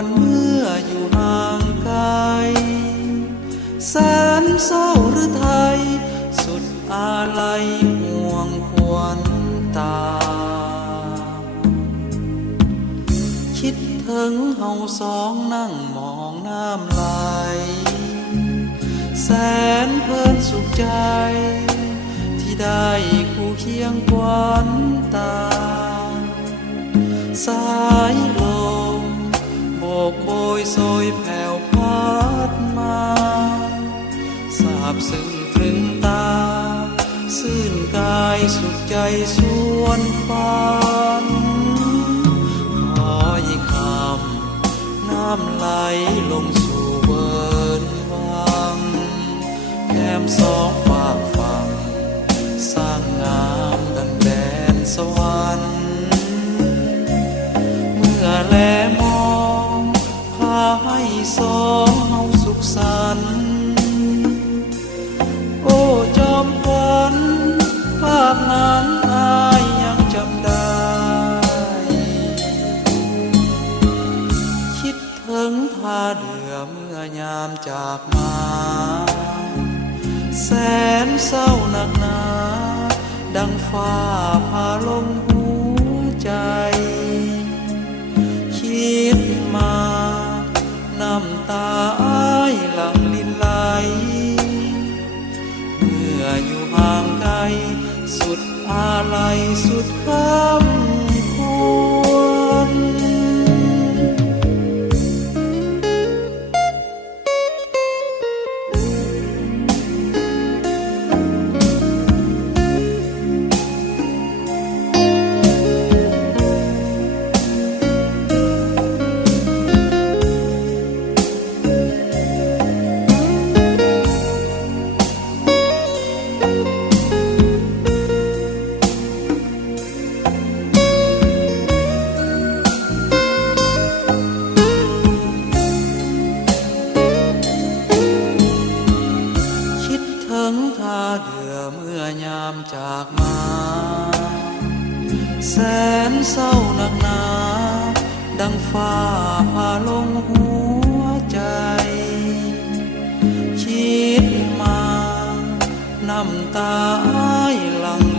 วนเมื่ออยู่ห่างไกลแสนเศร้าหรือไทยสุดอาลัยห่วงควนตาคิดถึงเฮาสองนั่งมองน้ำไหลแสนเพลินสุขใจที่ได้คู่เคียงควันตาสายลมโบกโบยโซยแผ่วพัดมาสาบซึ้งตรึงตาซื่นกายสุขใจสวนฝันขออีกคำน้ำไหลลงสู่เวินวังแก้มสองฝากฝั่งสร้างงามดังแดนสวรรค์เมื่อแลมองพาให้สองเฮาสุขสันต์โอ้จอมขวัญภาพนั้นอายยังจำได้คิดถึงท่าเรือเมื่อยามจากมาแสนเศร้าหนักหนาดังฟ้าผ่าลงหัวใจคิดมาน้ำตาอ้ายหลั่งลินไหลเมื่ออยู่ห่างไกลสุดอาลัยสุดคำควรท่าเรือเมื่อยามจากมาแสนเศร้าหนักหนาดังฟ้าผ่าลงหัวใจคิดมาน้ำตาอ้ายหลั่ง